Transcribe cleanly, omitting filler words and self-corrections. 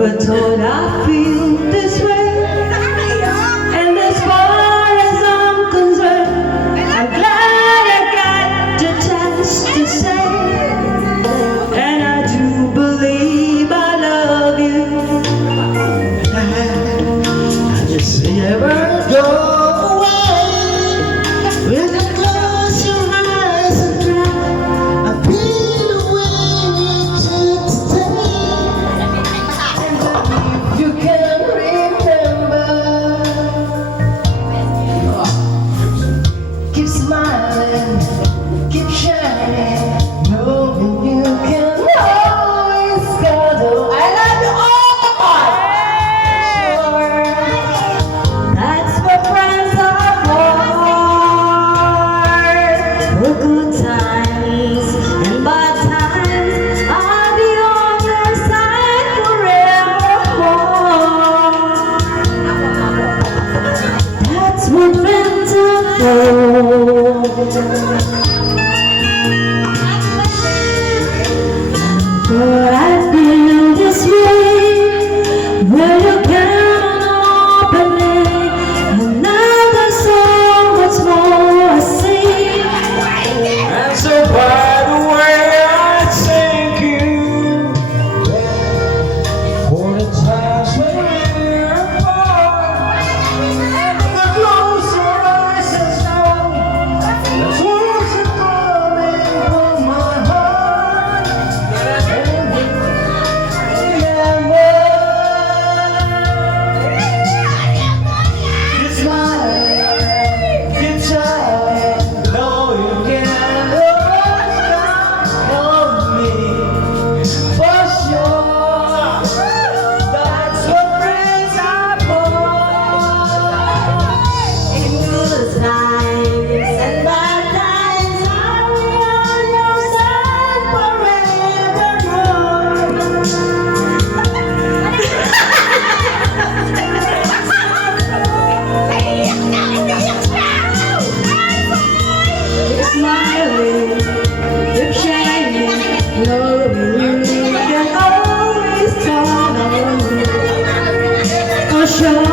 never thought I'd feel this way. And as far as I'm concerned, I'm glad I got the chance to say, and I do believe I love you. I just never go away. When I close your eyes and cry, I feel the way you took today. And if you can remember, keep smiling, keep shining, knowing you can always cuddle. I love you all. That's what friends are for. For good times and bad times, I'll be on your side forevermore. That's what friends are for. But I feel this way when you count on opening, and now there's so much more I see. And so by the way, I thank you for the times when we're apart. The closer I sit down, the closer coming from my heart. Keep smiling, keep shining, know you can always count on me for sure. That's what friends are for. In good times and bad times, I'll be on your side forevermore. Keep smiling, keep shining, knowing you can always count on me for sure.